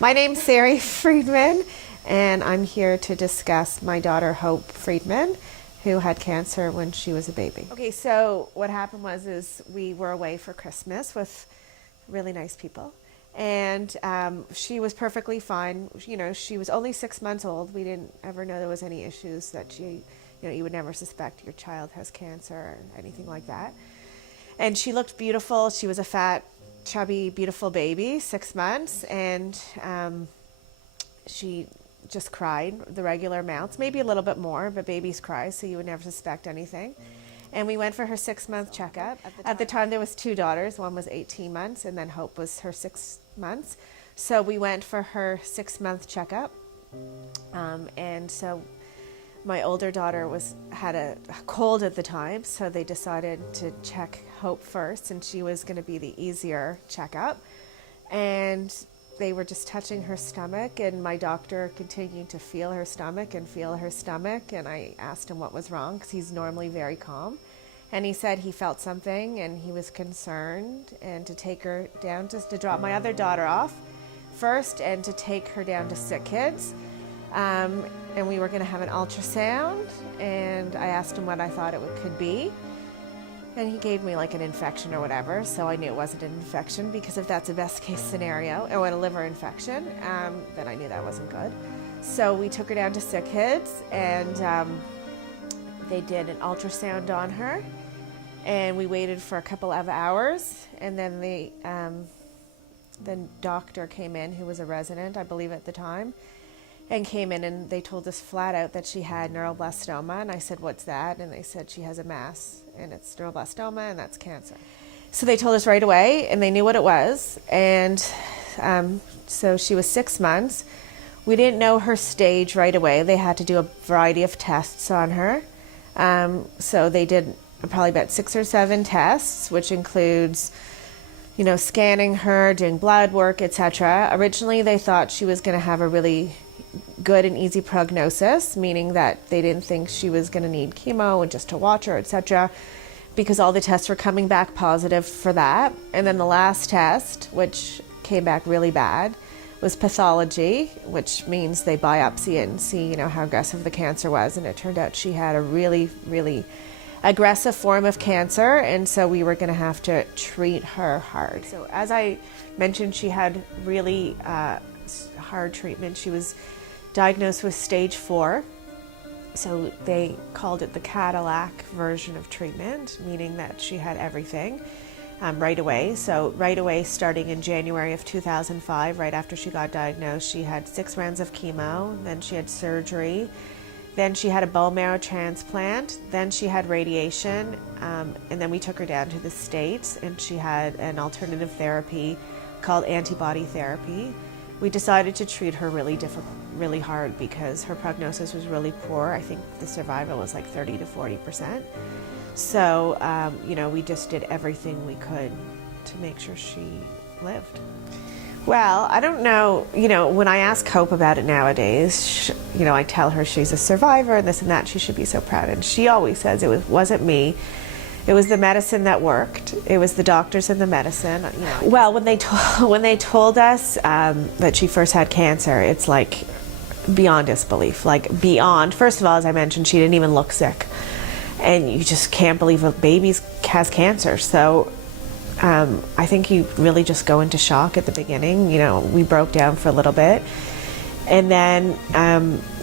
My name's Sari Friedman, and I'm here to discuss my daughter Hope Friedman, who had cancer when she was a baby. Okay, so what happened was we were away for Christmas with really nice people, and she was perfectly fine. You know, she was only 6 months old. We didn't ever know there was any issues that you would never suspect your child has cancer or anything like that. And she looked beautiful. She was a fat, chubby, beautiful baby, 6 months, and she just cried the regular amounts, maybe a little bit more, but babies cry, so you would never suspect anything. And we went for her 6-month checkup. At the time there was 2 daughters. One was 18 months, and then Hope was her 6 months. So we went for her 6-month checkup, and so my older daughter had a cold at the time, so they decided to check Hope first, and she was going to be the easier checkup. And they were just touching her stomach, and my doctor continued to feel her stomach, and I asked him what was wrong, because he's normally very calm. And he said he felt something, and he was concerned, and to take her down, just to drop my other daughter off first, and to take her down to Sick Kids. And we were going to have an ultrasound, and I asked him what I thought it could be, and he gave me like an infection or whatever, so I knew it wasn't an infection, because if that's a best case scenario, or a liver infection, then I knew that wasn't good. So we took her down to Sick Kids, and they did an ultrasound on her, and we waited for a couple of hours, and then the doctor came in, who was a resident, I believe at the time, and came in, and they told us flat out that she had neuroblastoma. And I said, "What's that?" And they said she has a mass, and it's neuroblastoma, and that's cancer. So they told us right away, and they knew what it was. And so she was 6 months. We didn't know her stage right away. They had to do a variety of tests on her. So they did probably about 6 or 7 tests, which includes, scanning her, doing blood work, etc. Originally, they thought she was going to have a really good and easy prognosis, meaning that they didn't think she was going to need chemo and just to watch her, etc., because all the tests were coming back positive for that. And then the last test, which came back really bad, was pathology, which means they biopsy it and see, how aggressive the cancer was. And it turned out she had a really, really aggressive form of cancer, and so we were going to have to treat her hard. So as I mentioned, she had really hard treatment. She was diagnosed with stage 4, so they called it the Cadillac version of treatment, meaning that she had everything right away. So right away, starting in January of 2005, right after she got diagnosed, she had 6 rounds of chemo, then she had surgery, then she had a bone marrow transplant, then she had radiation, and then we took her down to the States, and she had an alternative therapy called antibody therapy. We decided to treat her really hard, because her prognosis was really poor. I think the survival was like 30 to 40%. So, we just did everything we could to make sure she lived. Well, I don't know, when I ask Hope about it nowadays, I tell her she's a survivor and this and that, she should be so proud. And she always says it wasn't me. It was the medicine that worked. It was the doctors and the medicine. Well, when they told us that she first had cancer, it's like beyond disbelief. Like beyond. First of all, as I mentioned, she didn't even look sick, and you just can't believe a baby has cancer. So I think you really just go into shock at the beginning. We broke down for a little bit. And then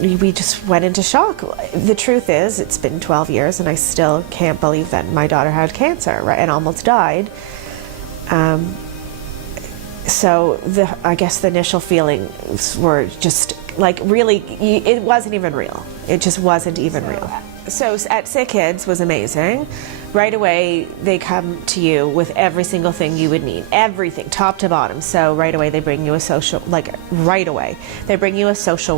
we just went into shock. The truth is, it's been 12 years, and I still can't believe that my daughter had cancer, right, and almost died. So I guess the initial feelings were just like really, it wasn't even real. It just wasn't even real. So at Sick Kids was amazing. Right away, they come to you with every single thing you would need, everything, top to bottom. So right away, they bring you a social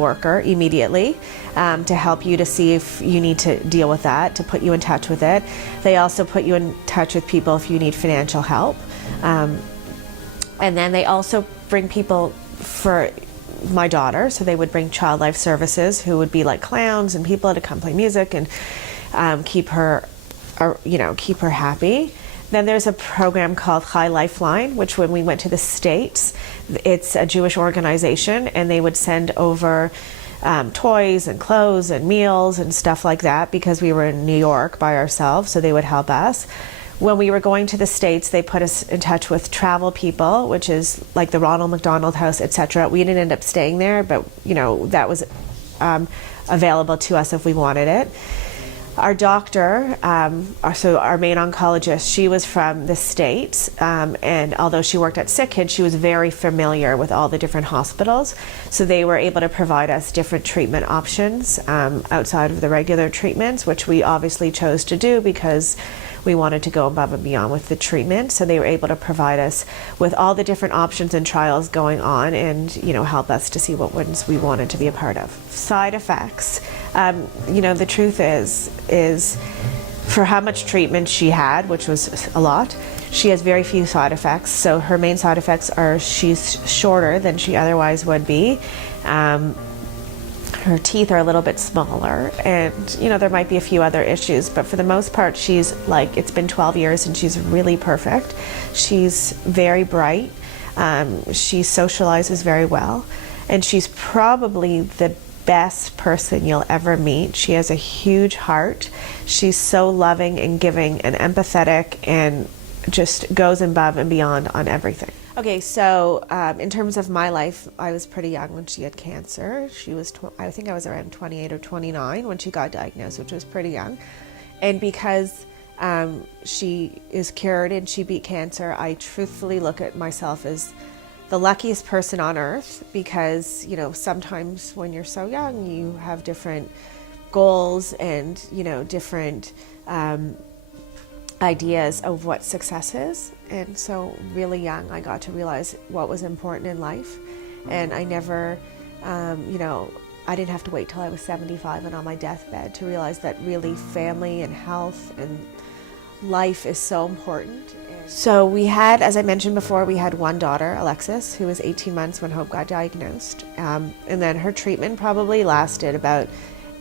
worker immediately to help you, to see if you need to deal with that, to put you in touch with it. They also put you in touch with people if you need financial help. And then they also bring people for my daughter, so they would bring Child Life Services, who would be like clowns and people to come play music and keep her happy. Then there's a program called High Lifeline, which when we went to the States, it's a Jewish organization, and they would send over toys and clothes and meals and stuff like that because we were in New York by ourselves, so they would help us. When we were going to the States, they put us in touch with Travel People, which is like the Ronald McDonald House, etc. We didn't end up staying there, but that was available to us if we wanted it. Our doctor, so our main oncologist, she was from the States, and although she worked at Sick Kids, she was very familiar with all the different hospitals. So they were able to provide us different treatment options outside of the regular treatments, which we obviously chose to do because we wanted to go above and beyond with the treatment. So they were able to provide us with all the different options and trials going on, and help us to see what ones we wanted to be a part of. Side effects. The truth is for how much treatment she had, which was a lot, she has very few side effects. So her main side effects are she's shorter than she otherwise would be. Her teeth are a little bit smaller, and there might be a few other issues, but for the most part she's it's been 12 years and she's really perfect. She's very bright. She socializes very well, and she's probably the best person you'll ever meet. She has a huge heart. She's so loving and giving and empathetic, and just goes above and beyond on everything. Okay, so in terms of my life, I was pretty young when she had cancer. She was, I think I was around 28 or 29 when she got diagnosed, which was pretty young. And because she is cured and she beat cancer, I truthfully look at myself as the luckiest person on earth, because sometimes when you're so young, you have different goals and different ideas of what success is. And so really young, I got to realize what was important in life. And I never, I didn't have to wait till I was 75 and on my deathbed to realize that really family and health and life is so important. So we had, as I mentioned before, we had one daughter, Alexis, who was 18 months when Hope got diagnosed. And then her treatment probably lasted about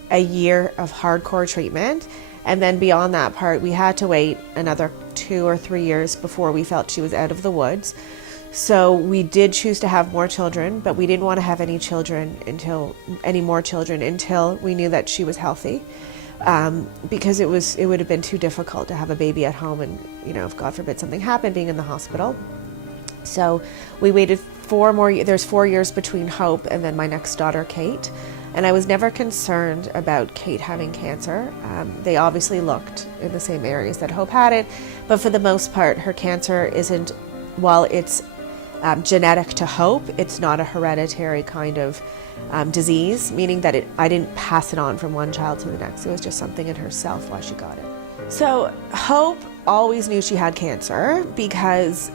a year of hardcore treatment. And then beyond that part, we had to wait another 2 or 3 years before we felt she was out of the woods. So we did choose to have more children, but we didn't want to have any more children until we knew that she was healthy. Because it would have been too difficult to have a baby at home and, if God forbid something happened, being in the hospital. So we waited 4 more years. There's 4 years between Hope and then my next daughter, Kate. And I was never concerned about Kate having cancer. They obviously looked in the same areas that Hope had it, but for the most part, her cancer isn't, while it's genetic to Hope, it's not a hereditary kind of disease, meaning that I didn't pass it on from one child to the next. It was just something in herself why she got it. So Hope always knew she had cancer because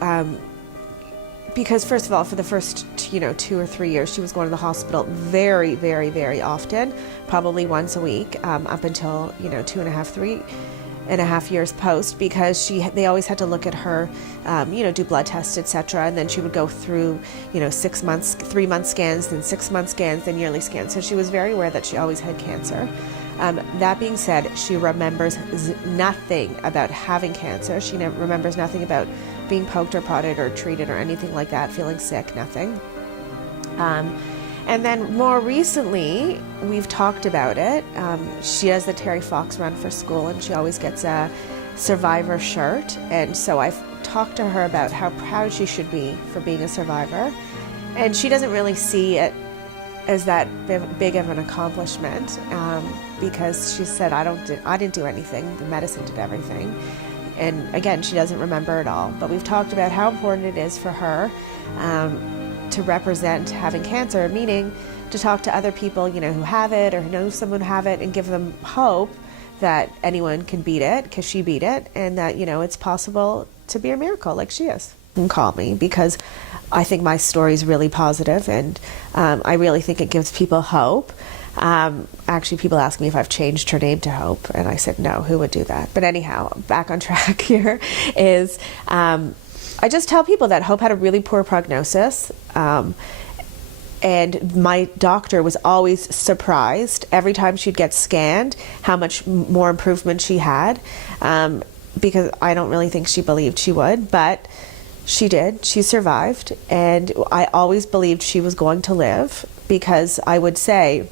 first of all, for the first 2 or 3 years, she was going to the hospital very, very, very often, probably once a week, up until 3.5 years post, because they always had to look at her, do blood tests, etc. And then she would go through 6 months, 3-month scans, then 6-month scans, then yearly scans. So she was very aware that she always had cancer. That being said, she remembers nothing about having cancer. She remembers nothing about being poked or prodded or treated or anything like that, feeling sick, nothing. And then more recently, we've talked about it. She does the Terry Fox run for school, and she always gets a survivor shirt. And so I've talked to her about how proud she should be for being a survivor. And she doesn't really see it as that big of an accomplishment, because she said, I didn't do anything, the medicine did everything. And again, she doesn't remember it all. But we've talked about how important it is for her to represent having cancer, meaning to talk to other people, who have it or who know someone who have it, and give them hope that anyone can beat it, because she beat it, and that, it's possible to be a miracle like she is. And call me, because I think my story is really positive, and I really think it gives people hope. Actually, people ask me if I've changed her name to Hope, and I said no, who would do that? But anyhow, back on track here is I just tell people that Hope had a really poor prognosis, and my doctor was always surprised every time she'd get scanned how much more improvement she had. because I don't really think she believed she would, but she did. She survived, and I always believed she was going to live, because I would say,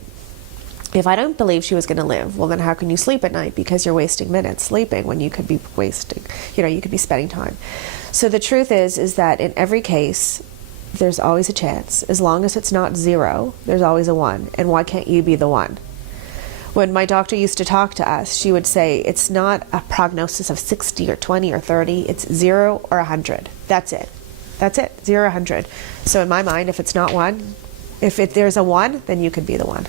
if I don't believe she was going to live, well, then how can you sleep at night? Because you're wasting minutes sleeping when you could be wasting, you could be spending time. So the truth is that in every case, there's always a chance. As long as it's not 0, there's always a 1. And why can't you be the 1? When my doctor used to talk to us, she would say, it's not a prognosis of 60 or 20 or 30, it's 0 or 100. That's it. That's it, 0 or 100. So in my mind, if it's not 1, if there's a 1, then you could be the 1.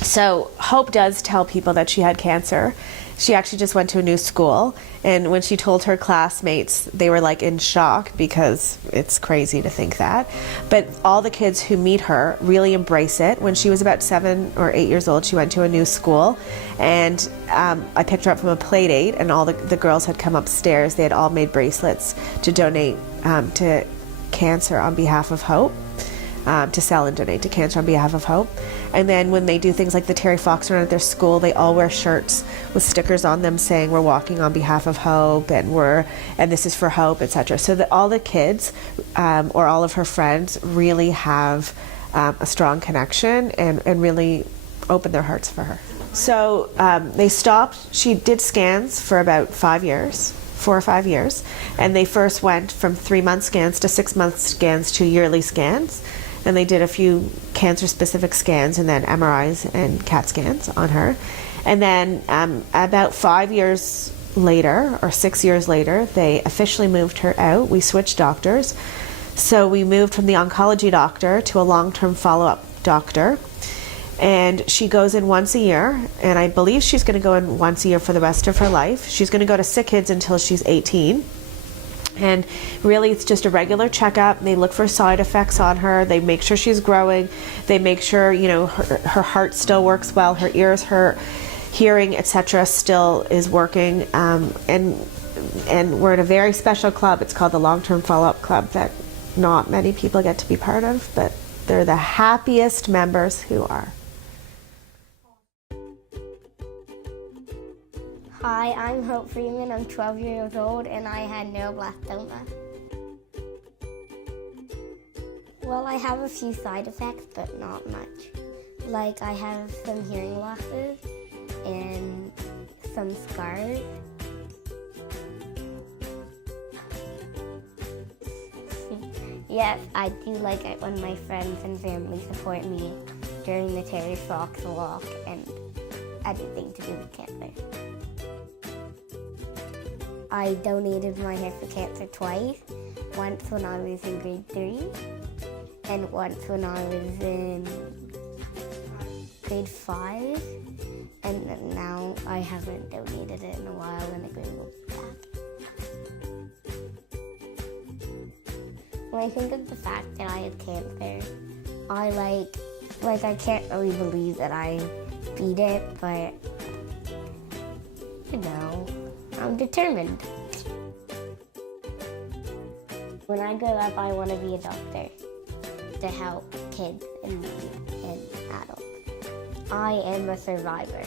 So Hope does tell people that she had cancer. She actually just went to a new school, and when she told her classmates, they were like in shock, because it's crazy to think that. But all the kids who meet her really embrace it. When she was about 7 or 8 years old, she went to a new school, and I picked her up from a play date, and all the girls had come upstairs. They had all made bracelets to donate to cancer on behalf of Hope. To sell and donate to cancer on behalf of Hope. And then when they do things like the Terry Fox run at their school, they all wear shirts with stickers on them saying, we're walking on behalf of Hope, and this is for Hope, etc. So that all the kids or all of her friends really have a strong connection and really open their hearts for her. So they stopped. She did scans for about 4 or 5 years, and they first went from 3-month scans to 6-month scans to yearly scans. And they did a few cancer-specific scans, and then MRIs and CAT scans on her. And then about 5 years later, or 6 years later, they officially moved her out. We switched doctors. So we moved from the oncology doctor to a long-term follow-up doctor. And she goes in once a year, and I believe she's going to go in once a year for the rest of her life. She's going to go to Sick Kids until she's 18. And really, it's just a regular checkup. They look for side effects on her. They make sure she's growing. They make sure, her heart still works well, her ears, her hearing, etc. still is working. And we're in a very special club. It's called the Long-Term Follow-Up Club, that not many people get to be part of, but they're the happiest members who are. Hi, I'm Hope Freeman. I'm 12 years old, and I had neuroblastoma. Well, I have a few side effects, but not much. Like, I have some hearing losses and some scars. Yes, I do like it when my friends and family support me during the Terry Fox walk and anything to do with cancer. I donated my hair for cancer twice, once when I was in grade 3, and once when I was in grade 5, and now I haven't donated it in a while, and I'm going to go back. When I think of the fact that I had cancer, I can't really believe that I beat it, but, I'm determined. When I grow up, I want to be a doctor to help kids and adults. I am a survivor.